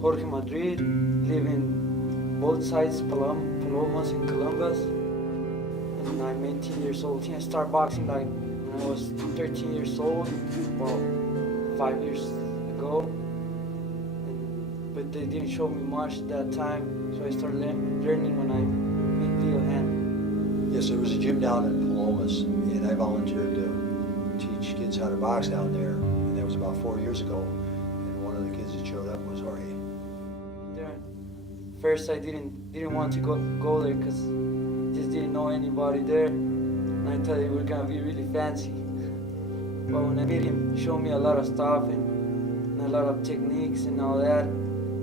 Jorge Madrid, live in both sides, Palomas and Columbus. And I'm 18 years old. I started boxing like when I was 13 years old, about 5 years ago. But they didn't show me much at that time, so I started learning when I met Leo Hand. Yes, there was a gym down in Palomas, and I volunteered to teach kids how to box down there. And that was about 4 years ago. And one of the kids that showed up was Jorge. There, first I didn't want to go there because just didn't know anybody there, and I thought it was gonna be really fancy. But when I met him, he showed me a lot of stuff and a lot of techniques and all that.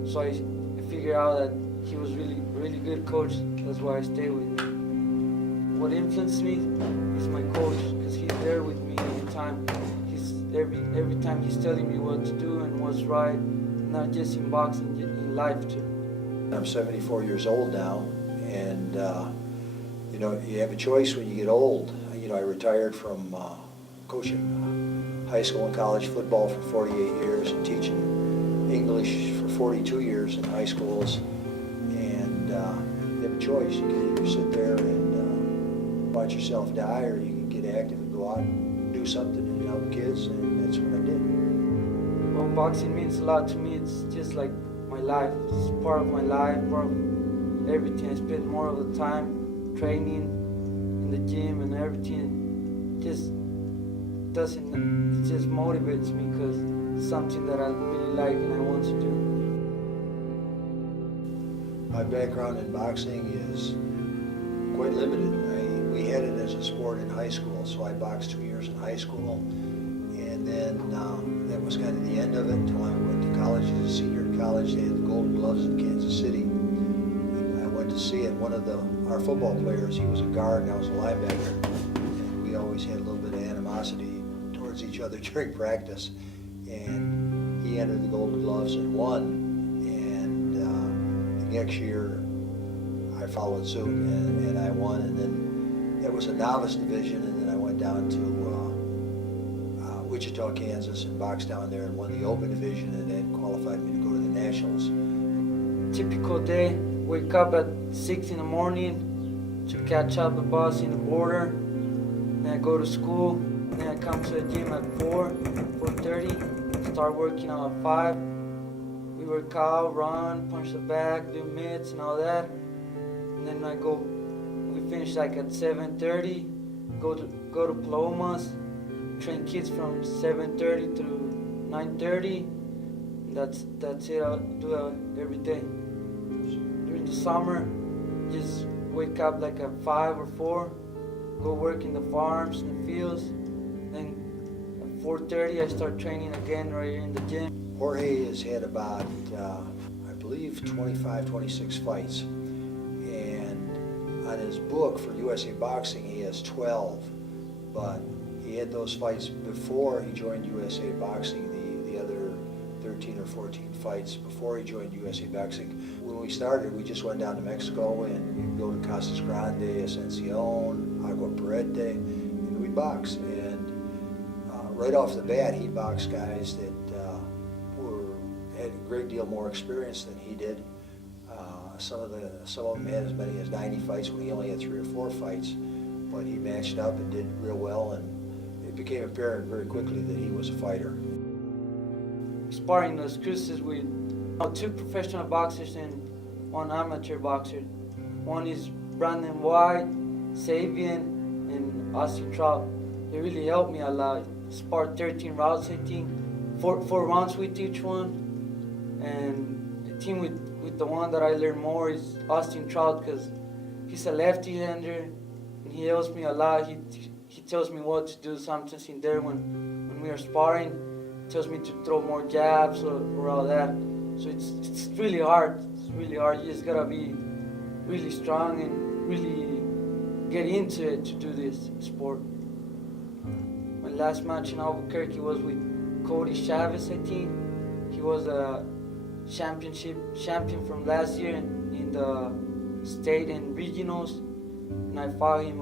So I figured out that he was really good coach. That's why I stayed with him. What influenced me is my coach, because he's there with me every time. He's every time he's telling me what to do and what's right, not just in boxing, in life too. I'm 74 years old now, and you know, you have a choice when you get old. You know, I retired from coaching high school and college football for 48 years and teaching English for 42 years in high schools, and you have a choice. You can either sit there and watch yourself die, or you can get active and go out and do something and help kids, and that's what I did. Well, boxing means a lot to me. It's just like my life. It's part of my life, part of everything. I spend more of the time training in the gym and everything. It just motivates me because it's something that I really like and I want to do. My background in boxing is quite limited. We had it as a sport in high school, so I boxed 2 years in high school, and then that was kind of the end of it until I went to college. As a senior in college, they had the Golden Gloves in Kansas City. And I went to see it. One of our football players, he was a guard and I was a linebacker, and we always had a little bit of animosity towards each other during practice. And he entered the Golden Gloves and won, and the next year I followed suit and I won, and then it was a novice division, and then I went down to Wichita, Kansas, and boxed down there and won the open division, and then qualified me to go to the Nationals. Typical day, wake up at 6 in the morning to catch up the bus in the border, then I go to school, then I come to the gym at 4:30, start working out at 5. We work out, run, punch the bag, do mitts and all that, and then we finish like at 7:30, go to Palomas, train kids from 7:30 to 9:30. That's it. I do that every day. During the summer, just wake up like at 5 or 4, go work in the farms and the fields. Then at 4:30, I start training again right here in the gym. Jorge has had about, I believe, 25, 26 fights. And on his book for USA Boxing, he has 12. But he had those fights before he joined USA Boxing, the other 13 or 14 fights before he joined USA Boxing. When we started, we just went down to Mexico and we'd go to Casas Grande, Ascension, Agua Prieta, and we'd box. And right off the bat, he boxed guys that had a great deal more experience than he did. Some of them had as many as 90 fights when he only had 3 or 4 fights. But he matched up and did real well, and it became apparent very quickly that he was a fighter. Sparring those cruises with 2 professional boxers and 1 amateur boxer. One is Brandon White, Sabian, and Austin Trout. They really helped me a lot. Sparred 13 rounds, I think, 4 rounds with each one. And the team with the one that I learned more is Austin Trout, because he's a lefty-hander and he helps me a lot. He tells me what to do sometimes in there when we are sparring. He tells me to throw more jabs or all that. So it's really hard. It's really hard. You just gotta be really strong and really get into it to do this sport. My last match in Albuquerque was with Cody Chavez, I think. He was a champion from last year in the state and regionals, and I fought him.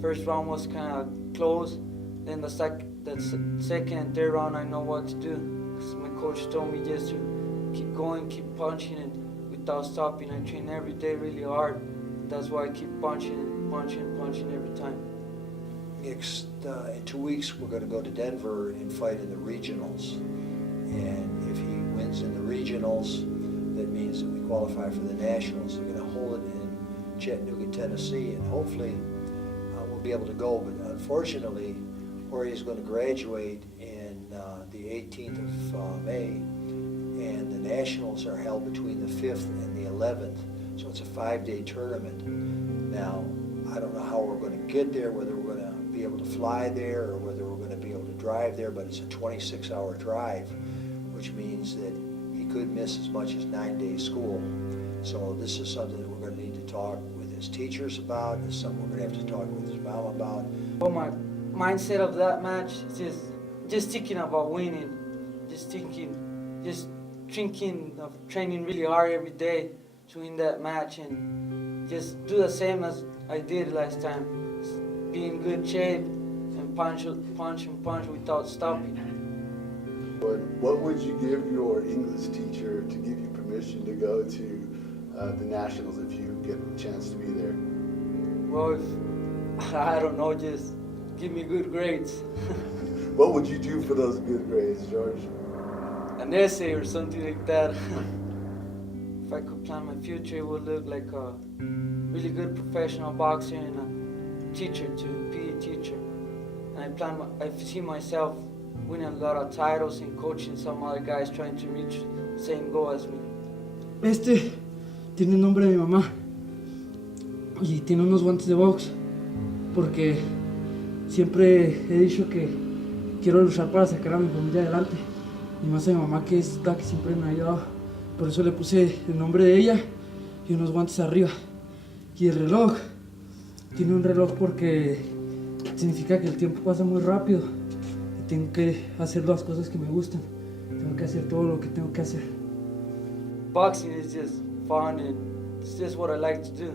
First round was kind of close, then the second and third round I know what to do, because my coach told me just to keep going, keep punching, and without stopping. I train every day really hard. That's why I keep punching and punching and punching every time. Next, in 2 weeks, we're going to go to Denver and fight in the regionals. And if he wins in the regionals, that means that we qualify for the nationals. They're going to hold it in Chattanooga, Tennessee, and hopefully we'll be able to go. But unfortunately, Jorge is going to graduate in the 18th of May, and the nationals are held between the 5th and the 11th. So it's a 5-day tournament. Now, I don't know how we're going to get there, whether we're going to be able to fly there or whether we're going to be able to drive there, but it's a 26-hour drive, which means that he could miss as much as 9 days school. So this is something that we're going to need to talk with his teachers about. It's something we're going to have to talk with his mom about. Well, my mindset of that match is just thinking about winning, just thinking of training really hard every day to win that match, and just do the same as I did last time. Be in good shape and punch without stopping. What would you give your English teacher to give you permission to go to the nationals if you get the chance to be there? Well, I don't know, just give me good grades. What would you do for those good grades, George? An essay or something like that. If I could plan my future, it would look like a really good professional boxer and a teacher too, PE teacher. And I see myself winning a lot of titles and coaching some other guys trying to reach the same goal as me. Este tiene el nombre de mi mamá y tiene unos guantes de box porque siempre he dicho que quiero luchar para sacar a mi familia adelante y más a mi mamá, que es la que siempre me ha ayudado. Por eso le puse el nombre de ella y unos guantes arriba. Y el reloj, tiene un reloj porque significa que el tiempo pasa muy rápido y tengo que hacer las cosas que me gustan. Tengo que hacer todo lo que tengo que hacer. Boxing is just fun and it's just what I like to do.